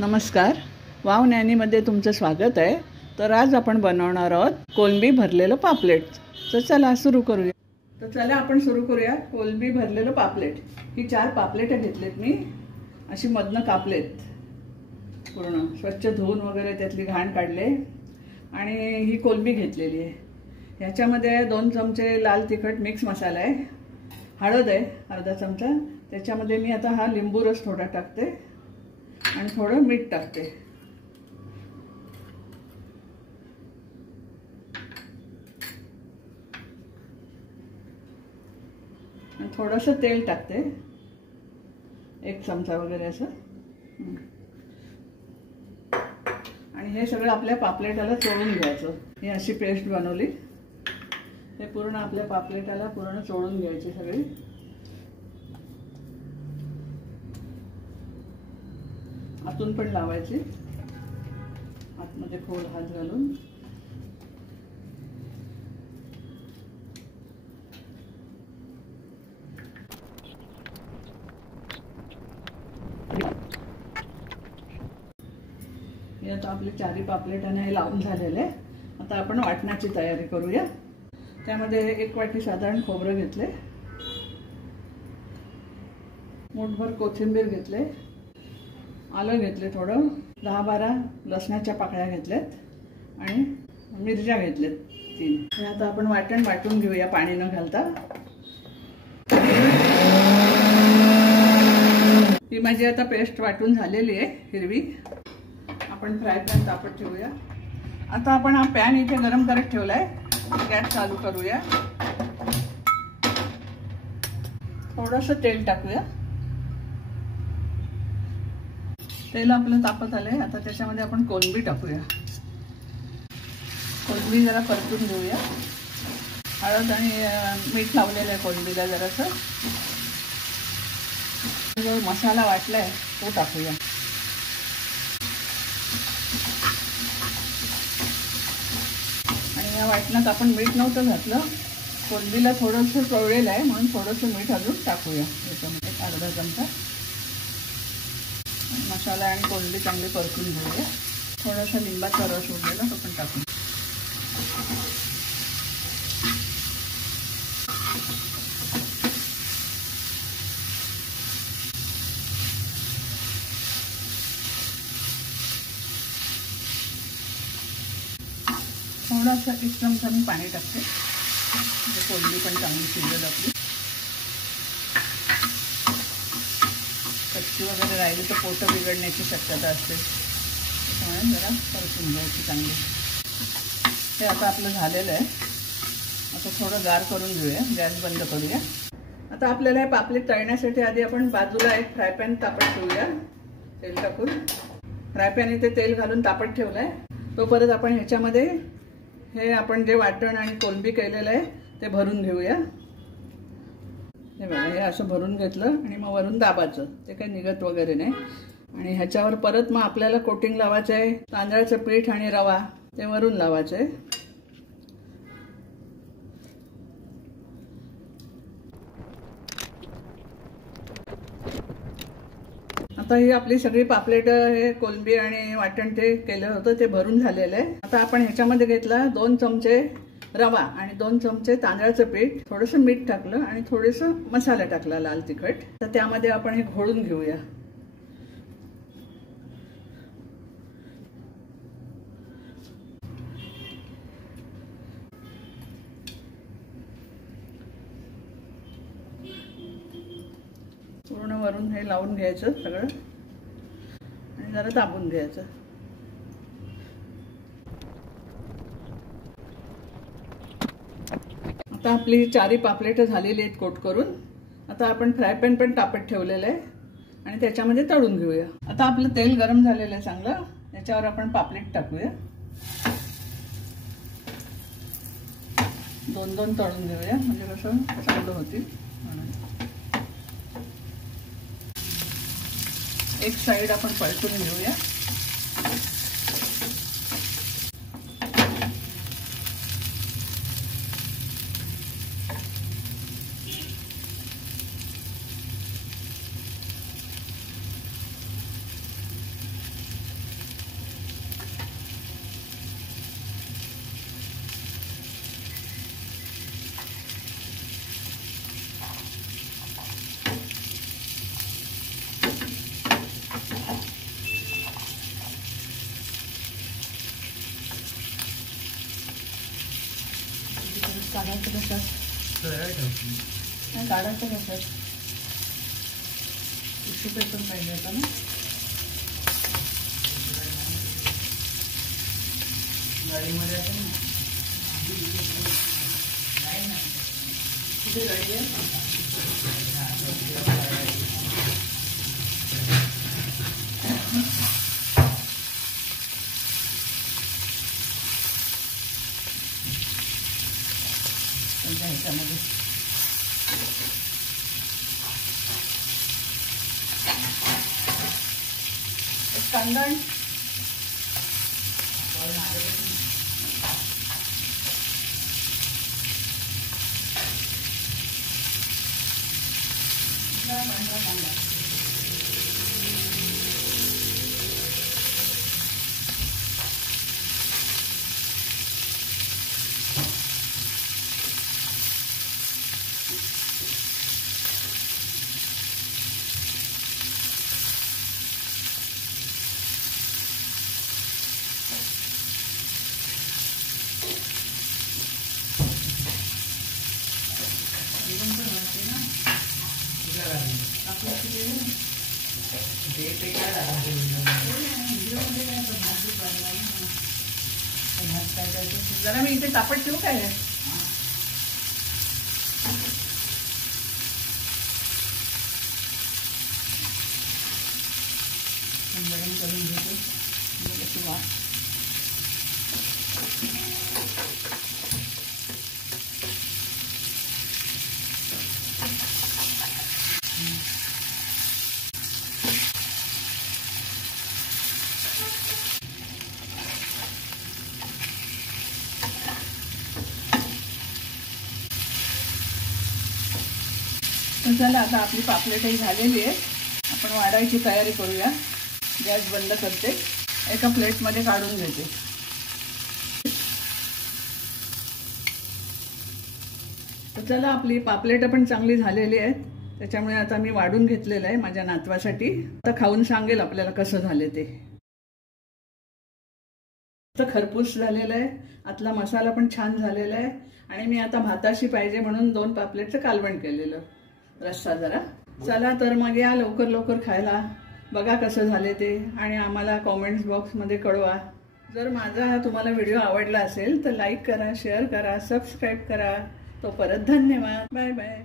नमस्कार, वाव नॅनीमध्ये तुमचं स्वागत आहे। तर आज आपण बनवणार आहोत कोलंबी भरलेलं पापलेट। तर चला सुरू करूया। तर चला आपण सुरू करूया कोलंबी भरलेलं पापलेट। ही 4 पापलेट घेतलेत मी, अशी मधनं कापलेत, पूर्ण स्वच्छ धुवून वगैरे त्यातली घाण काढले आणि ही कोलंबी घेतलेली आहे। ह्याच्यामध्ये 2 चमचे लाल तिखट मिक्स मसाला आहे, हळद आहे अर्धा चमचा, त्याच्यामध्ये मी आता हा लिंबू रस थोडा टाकते आणि थोडं मीठ टाकते। आणि थोडंसं तेल टाकते, 1 चमचा वगैरे असं। आणि हे सगळं आपल्या पापलेटाला चोळून घ्यायचं। ही अशी पेस्ट बनवली, हे पूर्ण आपल्या पापलेटाला पूर्ण चोळून घ्यायची सगळी। आतून पण लावायची, आतमध्ये खोल हात घालून। हे आता आपले 4 पापलेटाने हे लावून झालेले। आता आपण वाटणाची तयारी करूया। त्यामध्ये 1 वाटी साधारण खोबरं घेतले, मूठभर कोथिंबीर घेतले, आलं घेतले थोडं, 10-12 लसणाच्या पाकळ्या घेतल्यात आणि मिरच्या घेतल्यात 3। हे आता आपण वाटून घेऊया पाणी न घालता। ही माझी आता पेस्ट वाटून झालेली आहे हिरवी। आपण फ्राय पॅन तापत ठेवूया। आता आपण हा पॅन इथे गरम करत ठेवलाय, गॅस चालू करूया। थोडंसं तेल टाकूया। तेल आपलं तापत आलंय, आता त्याच्यामध्ये आपण कोलंबी टाकूया। कोलंबी जरा परतून घेऊया। हळद आणि मीठ लावलेलं आहे कोलंबीला जरासं। जो मसाला वाटलाय तो टाकूया। आणि या वाटणात आपण मीठ नव्हतं घातलं, कोलंबीला थोडंसं चवळेलं आहे म्हणून थोडंसं मीठ अजून टाकूया याच्यामध्ये, अर्धा चमचा। मसाला आणि कोलंबी चांगली परतून घेऊया। थोडासा लिंबाचा रस उरलेला तो पण टाकून। थोडासा 1 चमचा मी पाणी टाकते, म्हणजे कोलंबी पण चांगली शिजेल आपली। कच्ची वगैरे राहिली तर पोटं बिघडण्याची शक्यता असते, त्यामुळे जरा परतून घ्यायची चांगली। हे आता आपलं झालेलं आहे। आता थोडं गार करून घेऊया, गॅस बंद करूया। आता आपल्याला हे पापलेट तळण्यासाठी आधी आपण बाजूला एक फ्राय पॅन तापत ठेवूया, तेल टाकून। फ्राय पॅन इथे तेल घालून तापत ठेवलंय, तो परत आपण ह्याच्यामध्ये हे आपण जे वाटण आणि कोलंबी केलेलं आहे ते भरून घेऊया। हे बघा, हे असं भरून घेतलं आणि मग वरून दाबायचं, ते काही निघत वगैरे नाही। आणि ह्याच्यावर परत मग आपल्याला कोटिंग लावायचं आहे, तांदळाचं पीठ आणि रवा ते वरून लावायचं आहे। आता ही आपली सगळी पापलेट, हे कोलंबी आणि वाटण ते केलं होतं ते भरून झालेलं आहे। आता आपण ह्याच्यामध्ये घेतला 2 चमचे रवा आणि 2 चमचे तांदळाचं पीठ, थोडंसं मीठ टाकलं आणि थोडंसं मसाला टाकला लाल तिखट। तर त्यामध्ये आपण हे घोळून घेऊया। पूर्ण वरून हे लावून घ्यायचं सगळं आणि जरा दाबून घ्यायचं। आता आपली 4 पापलेट झालेली आहेत कोट करून। आता आपण फ्राय पॅन पण तापत ठेवलेलं आहे आणि त्याच्यामध्ये तळून घेऊया। आता आपलं तेल गरम झालेलं आहे चांगलं, त्याच्यावर आपण पापलेट टाकूया। 2-2 तळून घेऊया, म्हणजे कसं चांगलं होतील। एक साइड आपण परतून घेऊया। काढायचं कसं नाही काढायचं कसं टिश्यू पेपर पाहिजे होता ना गाडीमध्ये असं ना कुठे गाडी आहे ह्याच्यामध्ये कांदा जरा मी इथे तापट ठेवू काय गरम करून घेते चला आता आपली पापलेटही झालेली आहे आपण वाढायची तयारी करूया गॅस बंद करते एका प्लेटमध्ये काढून घेते तर चला आपली पापलेट पण चांगली झालेली आहे त्याच्यामुळे आता मी वाढून घेतलेलं आहे माझ्या नातवासाठी आता खाऊन सांगेल आपल्याला कसं झाले ते तर खरपूस झालेलं आहे आतला मसाला पण छान झालेला आहे आणि मी आता भाताशी पाहिजे म्हणून 2 पापलेटचं कालवण केलेलं रस्सा जरा चला तर मग या लवकर लवकर खायला बघा कसं झाले ते आणि आम्हाला कॉमेंट्स बॉक्समध्ये कळवा जर माझा हा तुम्हाला व्हिडिओ आवडला असेल तर लाईक करा शेअर करा सबस्क्राईब करा तो परत धन्यवाद बाय बाय